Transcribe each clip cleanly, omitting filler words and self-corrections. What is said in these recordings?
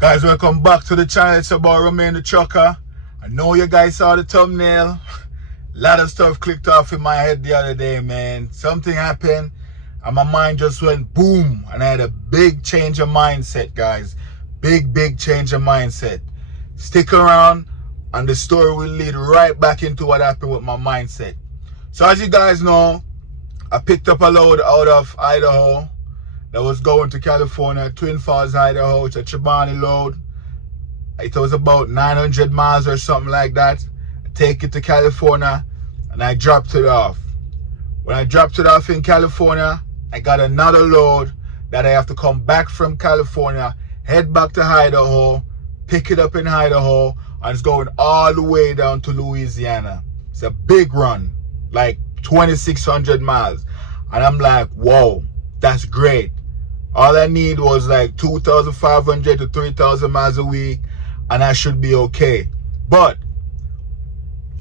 Guys, welcome back to the channel. It's about Romain the Trucker. I know you guys saw the thumbnail. A lot of stuff clicked off in my head the other day, man. Something happened and my mind just went boom. And I had a big change of mindset, guys. Big change of mindset. Stick around and the story will lead right back into what happened with my mindset. So as you guys know, I picked up a load out of Idaho that was going to California, Twin Falls, Idaho. It's a Chobani load. It was about 900 miles or something like that. I take it to California and I dropped it off. When I dropped it off in California, I got another load that I have to come back from California, head back to Idaho, pick it up in Idaho, and it's going all the way down to Louisiana. It's a big run, like 2,600 miles. And I'm like, whoa, that's great. All I need was like 2,500 to 3,000 miles a week and I should be okay. But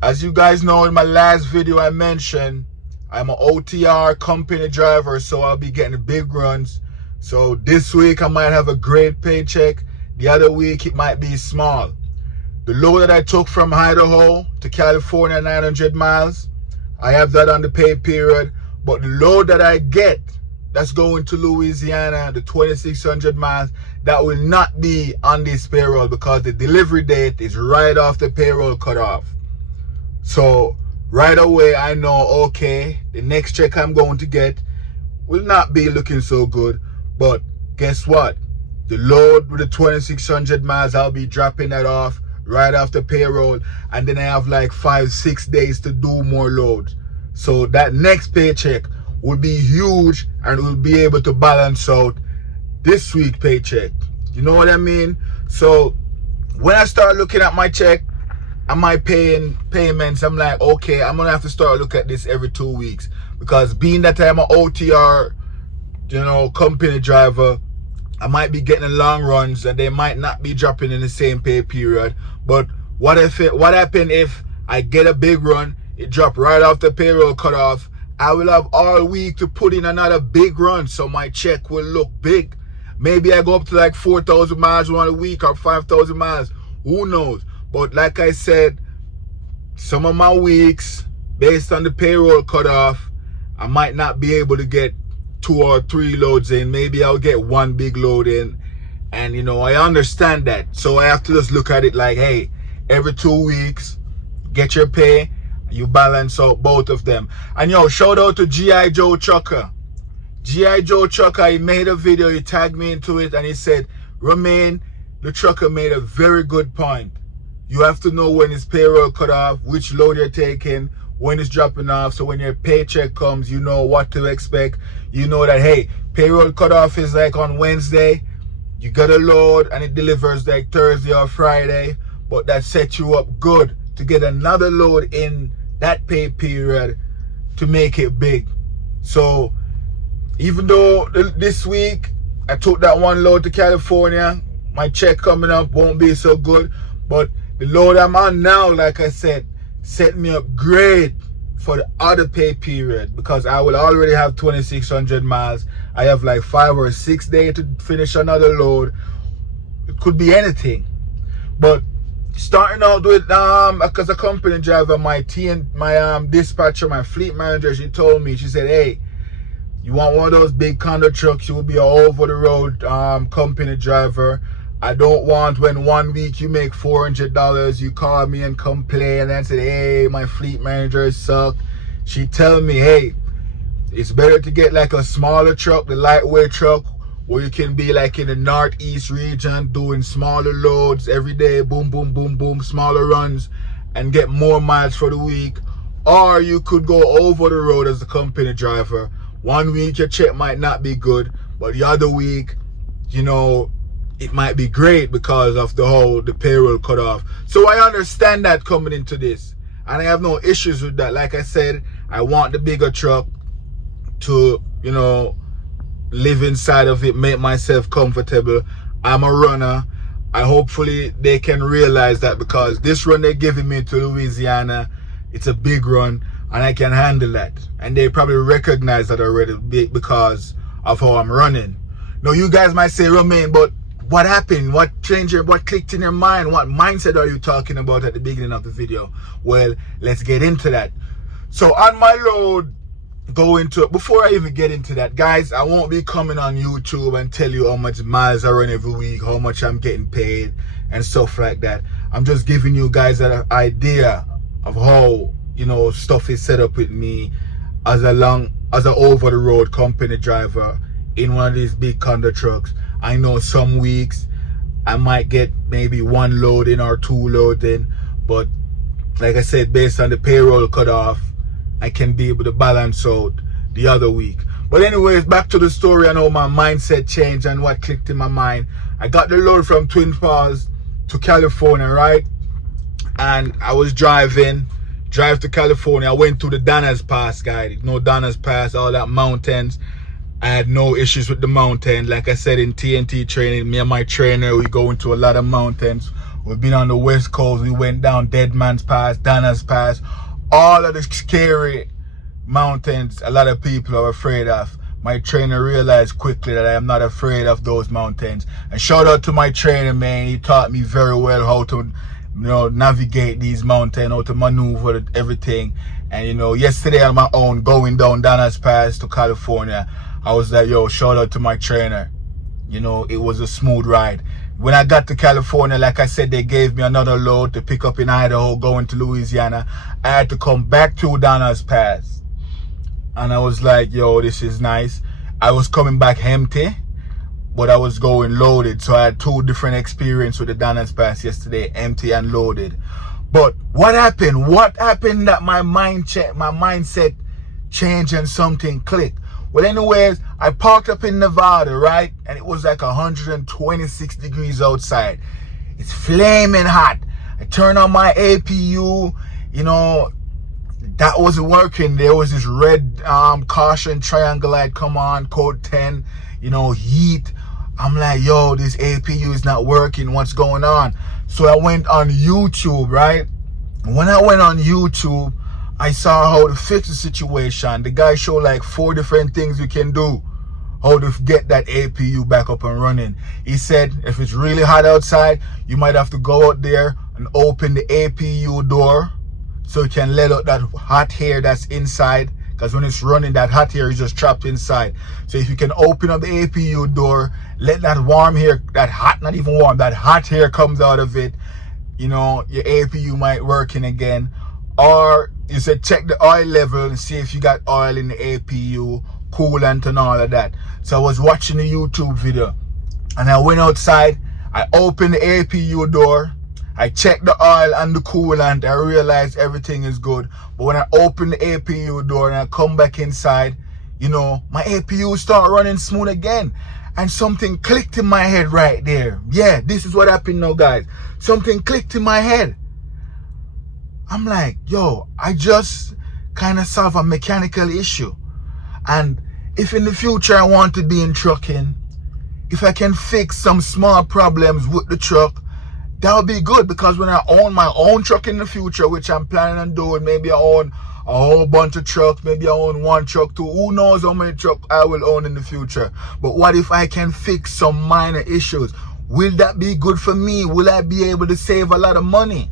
as you guys know, in my last video I mentioned I'm an OTR company driver, so I'll be getting big runs. So this week I might have a great paycheck. The other week it might be small. The load that I took from Idaho to California, 900 miles, I have that on the pay period. But the load that I get that's going to Louisiana, the 2,600 miles, that will not be on this payroll because the delivery date is right off the payroll cutoff. So right away I know, okay, the next check I'm going to get will not be looking so good. But guess what? The load with the 2,600 miles, I'll be dropping that off right after payroll, and then I have like 5-6 days to do more loads. So that next paycheck will be huge and will be able to balance out this week paycheck. You know what I mean? So when I start looking at my check and my payments, I'm like, okay, I'm gonna have to start looking at this every 2 weeks, because being that I'm an OTR, company driver, I might be getting long runs and they might not be dropping in the same pay period. But what happened if I get a big run, it drop right off the payroll cutoff? I will have all week to put in another big run, so my check will look big. Maybe I go up to like 4,000 miles one a week or 5,000 miles. Who knows? But like I said, some of my weeks, based on the payroll cutoff, I might not be able to get 2 or 3 loads in. Maybe I'll get 1 big load in. And I understand that. So I have to just look at it like, hey, every 2 weeks, get your pay. You balance out both of them. And shout out to G.I. Joe Trucker. G.I. Joe Trucker, he made a video, he tagged me into it, and he said, Romain, the trucker made a very good point. You have to know when his payroll cut off, which load you're taking, when it's dropping off, so when your paycheck comes, you know what to expect. You know that, hey, payroll cut off is like on Wednesday, you got a load and it delivers like Thursday or Friday, but that sets you up good to get another load in that pay period to make it big. So even though this week I took that one load to California, my check coming up won't be so good, but the load I'm on now, like I said, set me up great for the other pay period, because I will already have 2,600 miles. I have like 5 or 6 days to finish another load. It could be anything. But starting out with as a company driver, my dispatcher, my fleet manager, she told me, she said, hey, you want one of those big condo trucks, you will be an over the road company driver. I don't want when 1 week you make $400, you call me and complain and then say, hey, my fleet manager suck. She tell me, hey, it's better to get like a smaller truck, the lightweight truck, where you can be like in the northeast region doing smaller loads every day, boom, boom, boom, boom, smaller runs, and get more miles for the week. Or you could go over the road as a company driver. 1 week your check might not be good, but the other week, it might be great because of the payroll cut off. So I understand that coming into this, and I have no issues with that. Like I said, I want the bigger truck to, live inside of it, make myself comfortable. I'm a runner. Hopefully they can realize that, because this run they're giving me to Louisiana, it's a big run and I can handle that. And they probably recognize that already because of how I'm running. Now you guys might say, Romain, but what happened? What changed what clicked in your mind? What mindset are you talking about at the beginning of the video? Well, let's get into that. So on my load, before I even get into that, guys, I won't be coming on YouTube and tell you how much miles I run every week, how much I'm getting paid and stuff like that. I'm just giving you guys an idea of how, you know, stuff is set up with me as an over the road company driver in one of these big condo trucks. I know some weeks I might get maybe 1 load in or 2 loads in, but like I said, based on the payroll cutoff, I can be able to balance out the other week. But anyways, back to the story. I know my mindset changed and what clicked in my mind. I got the load from Twin Falls to California, right? And I was drive to California. I went through the Donner's Pass, guys. You know, Donner's Pass, all that mountains. I had no issues with the mountain. Like I said, in TNT training, me and my trainer, we go into a lot of mountains. We've been on the West Coast. We went down Dead Man's Pass, Donner's Pass, all of the scary mountains a lot of people are afraid of. My trainer realized quickly that I am not afraid of those mountains. And shout out to my trainer, man. He taught me very well how to, you know, navigate these mountains, how to maneuver everything. And, you know, yesterday on my own, going down Donner's Pass to California, I was like, yo, shout out to my trainer. You know, it was a smooth ride. When I got to California, like I said, they gave me another load to pick up in Idaho, going to Louisiana. I had to come back to Donner's Pass. And I was like, yo, this is nice. I was coming back empty, but I was going loaded. So I had 2 different experiences with the Donner's Pass yesterday, empty and loaded. But what happened? What happened that my mindset changed and something clicked? Well, anyways, I parked up in Nevada, right? And it was like 126 degrees outside. It's flaming hot. I turned on my APU, you know, that wasn't working. There was this red caution triangle light, come on, code 10, you know, heat. I'm like, yo, this APU is not working. What's going on? So I went on YouTube, right? When I went on YouTube, I saw how to fix the situation. The guy showed like 4 different things you can do, how to get that APU back up and running. He said if it's really hot outside, you might have to go out there and open the APU door so you can let out that hot air that's inside, because when it's running, that hot air is just trapped inside. So if you can open up the APU door, let that warm air, that hot, not even warm, that hot air comes out of it, you know, your APU might working again. Or you said check the oil level and see if you got oil in the APU, coolant and all of that. So I was watching the YouTube video and I went outside, I opened the APU door, I checked the oil and the coolant, I realized everything is good. But when I open the APU door and I come back inside, you know, my APU start running smooth again. And something clicked in my head right there. Yeah, this is what happened now, guys. Something clicked in my head. I'm like, yo, I just kind of solved a mechanical issue. And if in the future I want to be in trucking, if I can fix some small problems with the truck, that'll be good. Because when I own my own truck in the future, which I'm planning on doing, maybe I own a whole bunch of trucks, maybe I own 1 truck, 2, who knows how many trucks I will own in the future. But what if I can fix some minor issues? Will that be good for me? Will I be able to save a lot of money?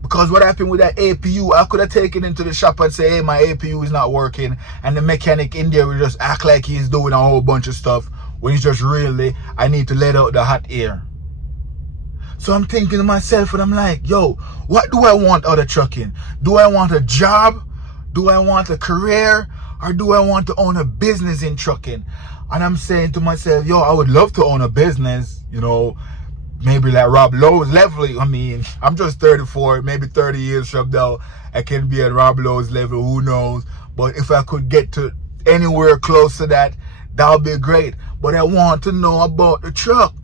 Because what happened with that APU, I could have taken it into the shop and say, hey, my APU is not working. And the mechanic in there will just act like he's doing a whole bunch of stuff when he's just really, I need to let out the hot air. So I'm thinking to myself and I'm like, yo, what do I want out of trucking? Do I want a job? Do I want a career? Or do I want to own a business in trucking? And I'm saying to myself, yo, I would love to own a business, you know, maybe like Rob Lowe's level. I mean, I'm just 34, maybe 30 years from now, I can be at Rob Lowe's level, who knows? But if I could get to anywhere close to that, that would be great. But I want to know about the truck.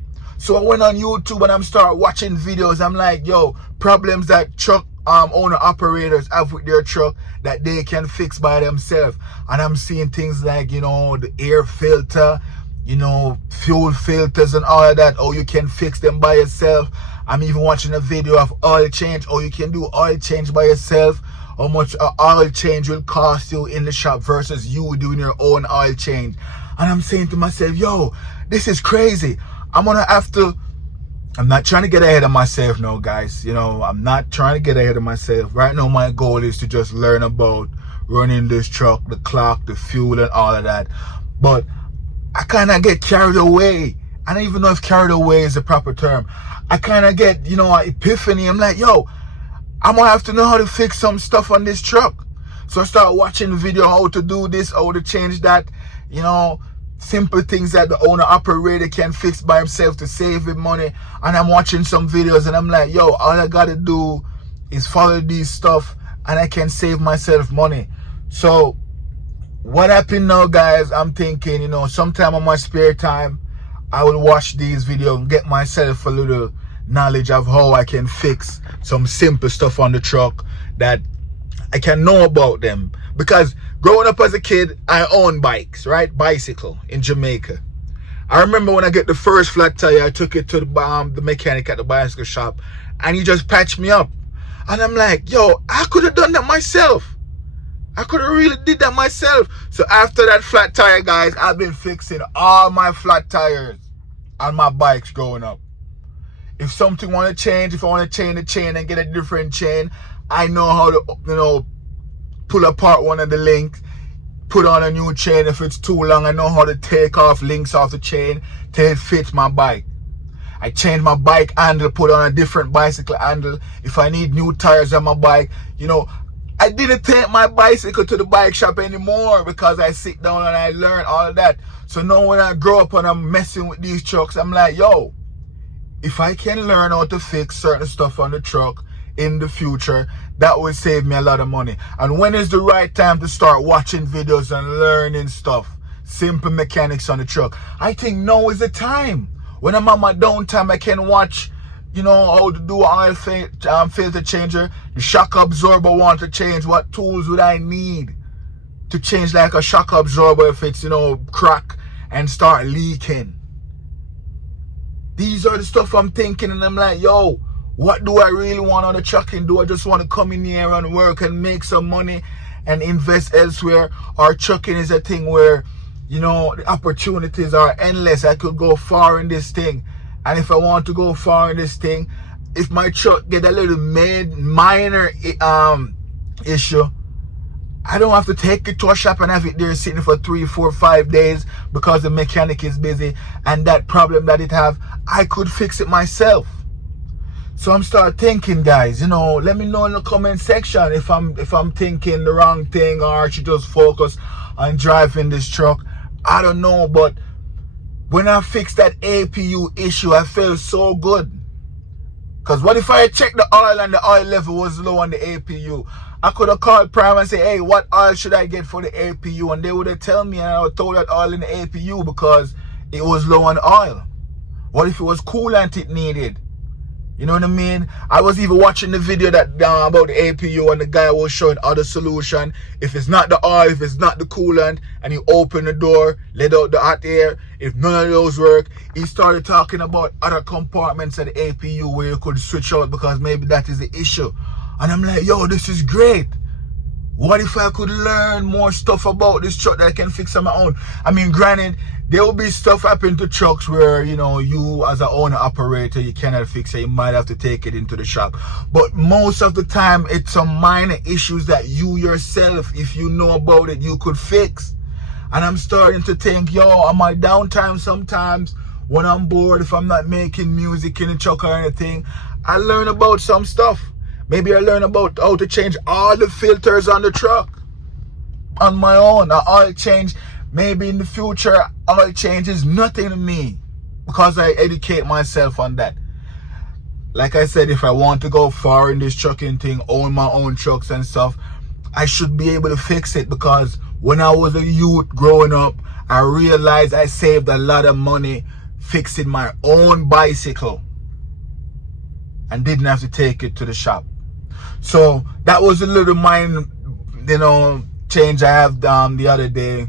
So I went on YouTube and I'm start watching videos. I'm like, yo, problems that truck owner operators have with their truck that they can fix by themselves. And I'm seeing things like, you know, the air filter, you know, fuel filters and all of that. Oh, you can fix them by yourself. I'm even watching a video of oil change. Oh, you can do oil change by yourself. How much oil change will cost you in the shop versus you doing your own oil change. And I'm saying to myself, yo, this is crazy. I'm gonna have to. I'm not trying to get ahead of myself now, guys. You know, I'm not trying to get ahead of myself. Right now, my goal is to just learn about running this truck, the clock, the fuel, and all of that. But I kind of get carried away. I don't even know if carried away is the proper term. I kind of get, you know, an epiphany. I'm like, yo, I'm going to have to know how to fix some stuff on this truck. So I start watching the video how to do this, how to change that, you know, simple things that the owner operator can fix by himself to save him money. And I'm watching some videos and I'm like, yo, all I got to do is follow these stuff and I can save myself money. So what happened now, guys, I'm thinking, you know, sometime on my spare time, I will watch these videos and get myself a little knowledge of how I can fix some simple stuff on the truck that I can know about them. Because growing up as a kid, I owned bikes, right? Bicycle in Jamaica. I remember when I get the first flat tire, I took it to the mechanic at the bicycle shop and he just patched me up. And I'm like, yo, I could have done that myself. I could have really did that myself. So after that flat tire, guys, I've been fixing all my flat tires on my bikes growing up. If something want to change, if I want to change the chain and get a different chain, I know how to, you know, pull apart one of the links, put on a new chain. If it's too long, I know how to take off links off the chain till it fits my bike. I change my bike handle, put on a different bicycle handle. If I need new tires on my bike, you know, I didn't take my bicycle to the bike shop anymore because I sit down and I learn all of that. So now when I grow up and I'm messing with these trucks, I'm like, yo, if I can learn how to fix certain stuff on the truck in the future, that will save me a lot of money. And when is the right time to start watching videos and learning stuff, simple mechanics on the truck? I think now is the time. When I'm on my downtime, I can watch, you know, how to do an oil filter changer, the shock absorber want to change. What tools would I need to change like a shock absorber if it's, you know, crack and start leaking? These are the stuff I'm thinking, and I'm like, yo, what do I really want on the trucking? Do I just want to come in here and work and make some money and invest elsewhere? Or trucking is a thing where, you know, the opportunities are endless. I could go far in this thing. And if I want to go far in this thing, if my truck get a little minor issue, I don't have to take it to a shop and have it there sitting for 3, 4, 5 days because the mechanic is busy, and that problem that it have, I could fix it myself. So I'm start thinking, guys, you know, let me know in the comment section if I'm thinking the wrong thing, or I should just focus on driving this truck. I don't know, but when I fixed that APU issue, I felt so good. Because what if I checked the oil and the oil level was low on the APU? I could have called Prime and say, hey, what oil should I get for the APU? And they would have told me, and I would throw that oil in the APU because it was low on oil. What if it was coolant it needed? You know what I mean? I was even watching the video that about the APU, and the guy was showing other solution. If it's not the oil, if it's not the coolant, and you open the door, let out the hot air, if none of those work, he started talking about other compartments of the APU where you could switch out because maybe that is the issue. And I'm like, yo, this is great. What if I could learn more stuff about this truck that I can fix on my own? I mean, granted, there will be stuff happen to trucks where, you know, you as an owner operator, you cannot fix it. You might have to take it into the shop. But most of the time, it's some minor issues that you yourself, if you know about it, you could fix. And I'm starting to think, yo, on my downtime sometimes, when I'm bored, if I'm not making music in the truck or anything, I learn about some stuff. Maybe I learn about how to change all the filters on the truck on my own. An oil change, maybe in the future, oil change is nothing to me because I educate myself on that. Like I said, if I want to go far in this trucking thing, own my own trucks and stuff, I should be able to fix it, because when I was a youth growing up, I realized I saved a lot of money fixing my own bicycle and didn't have to take it to the shop. So that was a little mind, you know, change I have the other day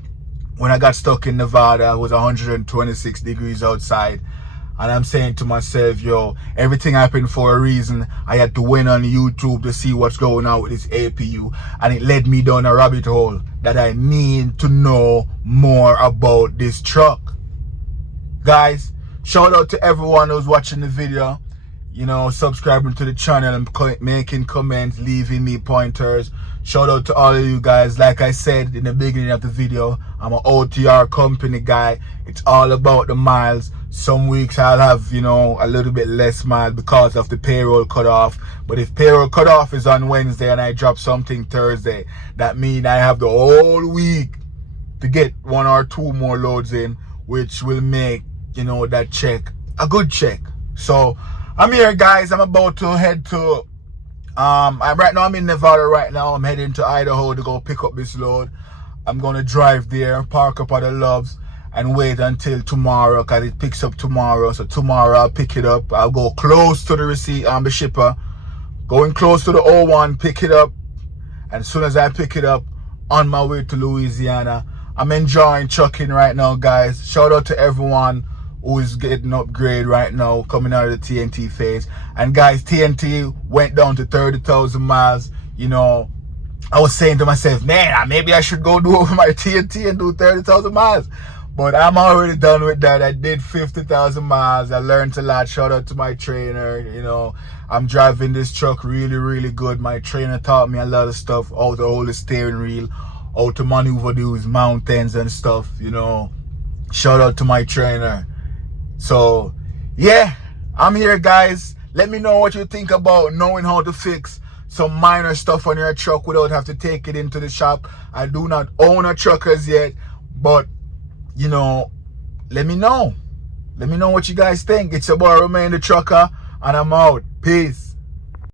when I got stuck in Nevada. It was 126 degrees outside, and I'm saying to myself, yo, everything happened for a reason. I had to went on YouTube to see what's going on with this APU, and it led me down a rabbit hole that I need to know more about this truck. Guys, Shout out to everyone who's watching the video, you know, subscribing to the channel and making comments, leaving me pointers. Shout out to all of you guys. Like I said in the beginning of the video, I'm an OTR company guy. It's all about the miles. Some weeks I'll have, you know, a little bit less miles because of the payroll cutoff. But if payroll cutoff is on Wednesday and I drop something Thursday, that means I have the whole week to get 1 or 2 more loads in, which will make, you know, that check a good check. So I'm here, guys. I'm about to head to I'm in Nevada right now. I'm heading to Idaho to go pick up this load. I'm gonna drive there, park up at the Loves, and wait until tomorrow because it picks up tomorrow. So tomorrow I'll pick it up. I'll go close to the receipt the shipper, going close to the O1, pick it up, and as soon as I pick it up, on my way to Louisiana. I'm enjoying trucking right now, guys. Shout out to everyone who is getting upgrade right now, coming out of the TNT phase. And guys, TNT went down to 30,000 miles. You know, I was saying to myself, man, maybe I should go do over my TNT and do 30,000 miles. But I'm already done with that. I did 50,000 miles. I learned a lot. Shout out to my trainer. You know, I'm driving this truck really, really good. My trainer taught me a lot of stuff, how to hold the steering wheel, how to maneuver these mountains and stuff, you know. Shout out to my trainer. So, yeah, I'm here, guys. Let me know what you think about knowing how to fix some minor stuff on your truck without having to take it into the shop. I do not own a truck as yet, but, you know, let me know. Let me know what you guys think. It's your boy, Romain the Trucker, and I'm out. Peace.